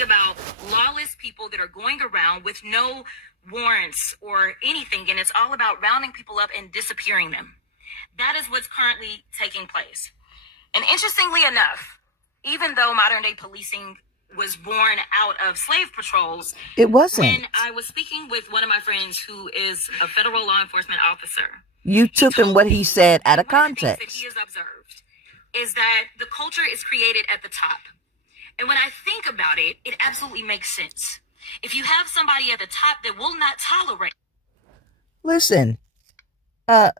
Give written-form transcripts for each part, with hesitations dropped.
talking about lawless people that are going around with no warrants or anything, and it's all about rounding people up and disappearing them. That is what's currently taking place. And interestingly enough, even though modern day policing was born out of slave patrols, it wasn't. When I was speaking with one of my friends who is a federal law enforcement officer, you took him what he said out of context. That he has observed is that the culture is created at the top. And when I think about it, it absolutely makes sense. If you have somebody at the top that will not tolerate. Listen,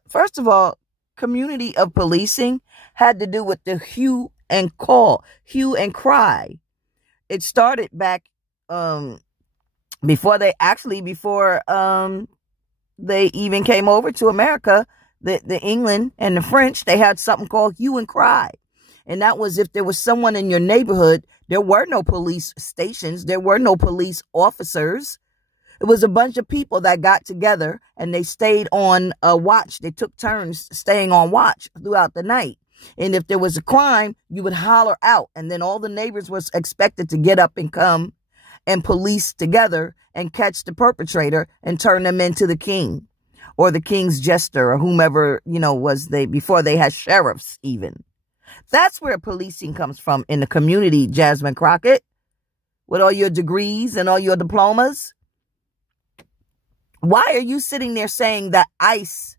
first of all, community of policing had to do with the hue and cry. It started back before they even came over to America. The England and the French, they had something called hue and cry. And that was if there was someone in your neighborhood, there were no police stations, there were no police officers. It was a bunch of people that got together and they stayed on a watch. They took turns staying on watch throughout the night. And if there was a crime, you would holler out. And then all the neighbors was expected to get up and come and police together and catch the perpetrator and turn them into the king or the king's jester or whomever, was before they had sheriffs even. That's where policing comes from in the community, Jasmine Crockett, with all your degrees and all your diplomas. Why are you sitting there saying that ICE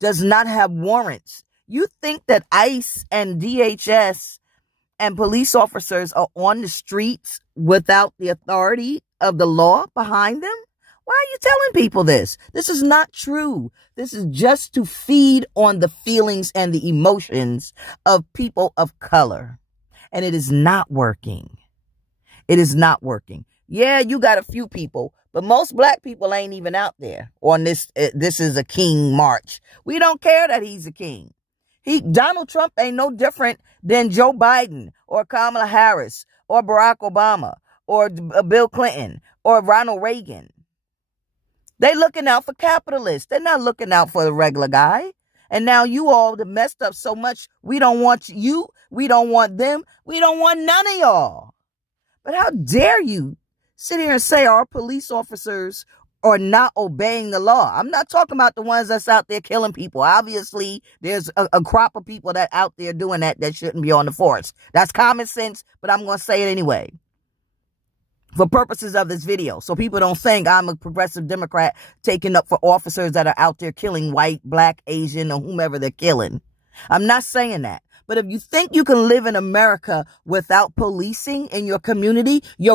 does not have warrants? You think that ICE and DHS and police officers are on the streets without the authority of the law behind them? Why are you telling people this? This is not true. This is just to feed on the feelings and the emotions of people of color. And it is not working. It is not working. Yeah, you got a few people, but most black people ain't even out there on this. This is a king march. We don't care that he's a king. Donald Trump ain't no different than Joe Biden or Kamala Harris or Barack Obama or Bill Clinton or Ronald Reagan. They looking out for capitalists. They're not looking out for the regular guy. And now you all have messed up so much. We don't want you. We don't want them. We don't want none of y'all. But how dare you sit here and say our police officers are not obeying the law? I'm not talking about the ones that's out there killing people. Obviously, there's a crop of people that out there doing that shouldn't be on the force. That's common sense, but I'm going to say it anyway for purposes of this video, so people don't think I'm a progressive Democrat taking up for officers that are out there killing white, black, Asian, or whomever they're killing. I'm not saying that. But if you think you can live in America without policing in your community, you're